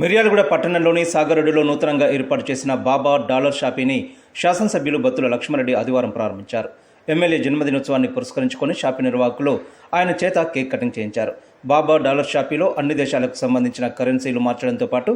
మిర్యాలగూడ పట్టణంలోని సాగరుడిలో నూతనంగా ఏర్పాటు చేసిన బాబా డాలర్ షాపీని శాసనసభ్యులు బత్తుల లక్ష్మారెడ్డి ఆదివారం ప్రారంభించారు. ఎమ్మెల్యే జన్మదినోత్సవాన్ని పురస్కరించుకొని షాపీ నిర్వాహకులు ఆయన చేత కేక్ కటింగ్ చేయించారు. బాబా డాలర్ షాపీలో అన్ని దేశాలకు సంబంధించిన కరెన్సీలు మార్చడంతో పాటు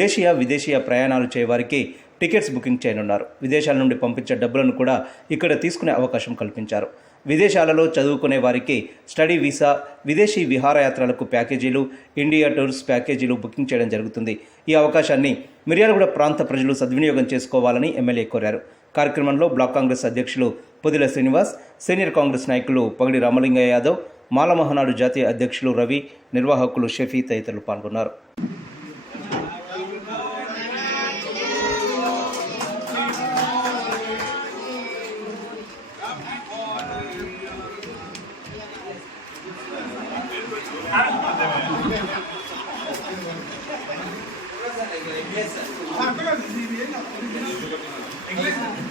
దేశీయ విదేశీయ ప్రయాణాలు చేయవారికి టికెట్స్ బుకింగ్ చేయనున్నారు. విదేశాల నుండి పంపించే డబ్బులను కూడా ఇక్కడ తీసుకునే అవకాశం కల్పించారు. విదేశాలలో చదువుకునే వారికి స్టడీ వీసా విదేశీ విహారయాత్రలకు ప్యాకేజీలు ఇండియా టూర్స్ ప్యాకేజీలు బుకింగ్ చేయడం జరుగుతుంది. ఈ అవకాశాన్ని మిర్యాలగూడ ప్రాంత ప్రజలు సద్వినియోగం చేసుకోవాలని ఎమ్మెల్యే కోరారు. కార్యక్రమంలో బ్లాక్ కాంగ్రెస్ అధ్యక్షులు పొదిల శ్రీనివాస్ సీనియర్ కాంగ్రెస్ నాయకులు పగడి రామలింగయ్య యాదవ్ మాలమహనాడు జాతీయ అధ్యక్షులు రవి నిర్వాహకులు షఫీ తదితరులు పాల్గొన్నారు.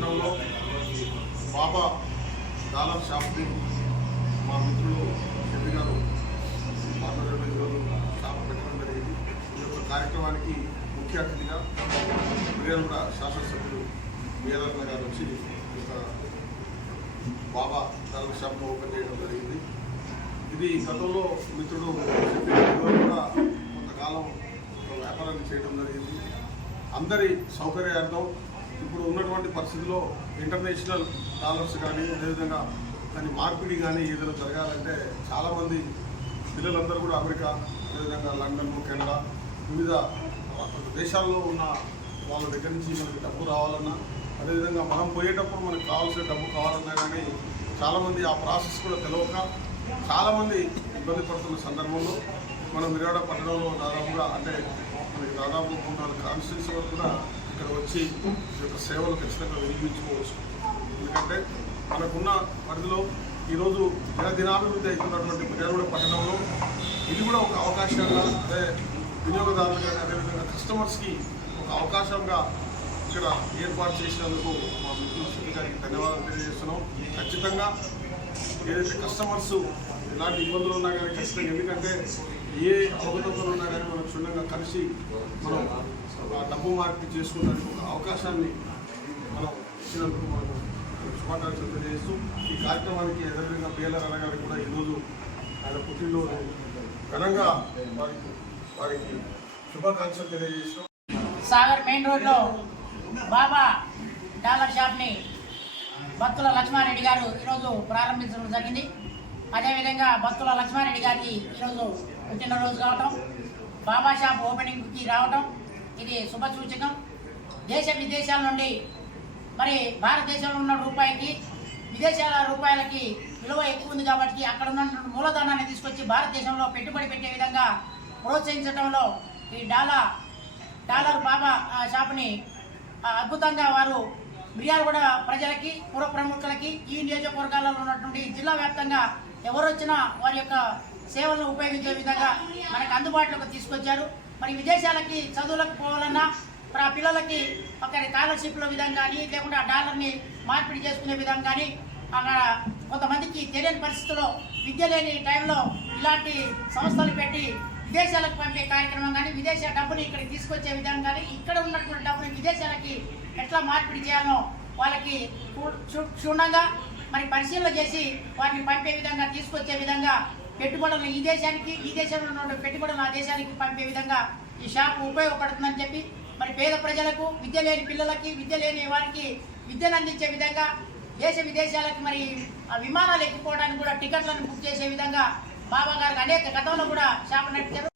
పట్టణంలో బాబా డాలర్ షాప్ని మా మిత్రులు ఎంపీ గారు ఆధ్వర్యంలో ఈరోజు షాప్ పెట్టడం జరిగింది. ఈ యొక్క కార్యక్రమానికి ముఖ్య అతిథిగా మిర్యాలగూడ శాసనసభ్యులు వీరరత్న గారు వచ్చి ఒక బాబా డాలర్ షాప్ను ఓపెన్ చేయడం జరిగింది. ఇది గతంలో మిత్రుడు కూడా కొంతకాలం ఒక వ్యాపారాన్ని చేయడం జరిగింది. అందరి సౌకర్యార్థం ఇప్పుడు ఉన్నటువంటి పరిస్థితిలో ఇంటర్నేషనల్ డాలర్స్ కానీ అదేవిధంగా దాని మార్పిడి కానీ ఏదైనా జరగాలంటే చాలామంది పిల్లలందరూ కూడా అమెరికా అదేవిధంగా లండన్ కెనడా వివిధ దేశాల్లో ఉన్న వాళ్ళ దగ్గర నుంచి మనకి డబ్బు రావాలన్నా అదేవిధంగా మనం పోయేటప్పుడు మనకు కావాల్సిన డబ్బు కావాలన్నా కానీ చాలామంది ఆ ప్రాసెస్ కూడా తెలియక చాలామంది ఇబ్బంది పడుతున్న సందర్భంలో మనం విరాడ పట్టణంలో దాదాపుగా అంటే మనకి దాదాపు మూడు నాలుగు కాన్స్టిట్యూన్సీ వరకు కూడా ఇక్కడ వచ్చి ఈ యొక్క సేవలు ఖచ్చితంగా వినియోగించుకోవచ్చు. ఎందుకంటే మనకున్న పరిధిలో ఈరోజు దినదినాభివృద్ధి అవుతున్నటువంటి మిర్యాలగూడ పట్టణంలో ఇది కూడా ఒక అవకాశంగా అదే వినియోగదారులు కానీ అదేవిధంగా కస్టమర్స్కి ఒక అవకాశంగా ఇక్కడ ఏర్పాటు చేసినందుకు మా మిత్రులు గారికి ధన్యవాదాలు తెలియజేస్తున్నాం. ఖచ్చితంగా ఏదైతే కస్టమర్స్ ఎలాంటి ఇబ్బందులు ఉన్నా కానీ ఖచ్చితంగా. ఎందుకంటే ఏ అవగతలు ఉన్నా కానీ మనం క్షుణ్ణంగా కలిసి మనం డబ్బు మార్పు చేసుకోవడానికి ఒక అవకాశాన్ని మనం ఇచ్చినందుకు మనకు శుభాకాంక్షలు తెలియజేస్తూ ఈ కార్యక్రమానికి ఎదురుగా పేలర్ అన్న కూడా ఈరోజు ఆయన పుట్టినరోజు ఘనంగా వారికి వారికి శుభాకాంక్షలు తెలియజేస్తూ సాగర్ మెయిన్ రోడ్లో బాబా డాలర్ షాప్ని భక్తుల లక్ష్మారెడ్డి గారు ఈరోజు ప్రారంభించడం జరిగింది. అదేవిధంగా భక్తుల లక్ష్మారెడ్డి గారికి ఈరోజు పుట్టినరోజు కావటం బాబా షాప్ ఓపెనింగ్కి రావటం ఇది శుభ సూచకం దేశ విదేశాల నుండి మరి భారతదేశంలో ఉన్న రూపాయికి విదేశాల రూపాయలకి విలువ ఎక్కువ ఉంది కాబట్టి అక్కడ ఉన్న మూలధనాన్ని తీసుకొచ్చి భారతదేశంలో పెట్టుబడి పెట్టే విధంగా ప్రోత్సహించడంలో ఈ డాలా డాలర్ బాబా ఆ, షాప్ని అద్భుతంగా వారు మిర్యాలగూడ ప్రజలకి పుర ప్రముఖులకి ఈ నియోజకవర్గాలలో ఉన్నటువంటి జిల్లా వ్యాప్తంగా ఎవరు వచ్చినా వారి యొక్క సేవలను ఉపయోగించే విధంగా మనకు అందుబాటులోకి తీసుకొచ్చారు. మరి విదేశాలకి చదువులకు పోవాలన్నా మరి ఆ పిల్లలకి ఒక స్కాలర్షిప్ల విధంగా కానీ లేకుంటే ఆ డాలర్ని మార్పిడి చేసుకునే విధంగా కానీ అక్కడ కొంతమందికి తెలియని పరిస్థితుల్లో విద్య లేని టైంలో ఇలాంటి సంస్థలు పెట్టి విదేశాలకు పంపే కార్యక్రమం కానీ విదేశ డబ్బుని ఇక్కడికి తీసుకొచ్చే విధంగా కానీ ఇక్కడ ఉన్నటువంటి డబ్బుని విదేశాలకి ఎట్లా మార్పిడి చేయాలో వాళ్ళకి క్షుణ్ణంగా మరి పరిశీలన చేసి వాటిని పంపే విధంగా తీసుకొచ్చే విధంగా పెట్టుబడులను ఈ దేశానికి ఈ దేశంలో ఉన్న పెట్టుబడులను ఆ దేశానికి పంపే విధంగా ఈ షాప్ ఉపయోగపడుతుందని చెప్పి మరి పేద ప్రజలకు విద్య లేని పిల్లలకి విద్య లేని వారికి విద్యను అందించే విధంగా దేశ విదేశాలకు మరి ఆ విమానాలు ఎక్కుకోవడానికి కూడా టికెట్లను బుక్ చేసే విధంగా బాబా గారికి అనేక గతంలో కూడా షాప్ నడిచారు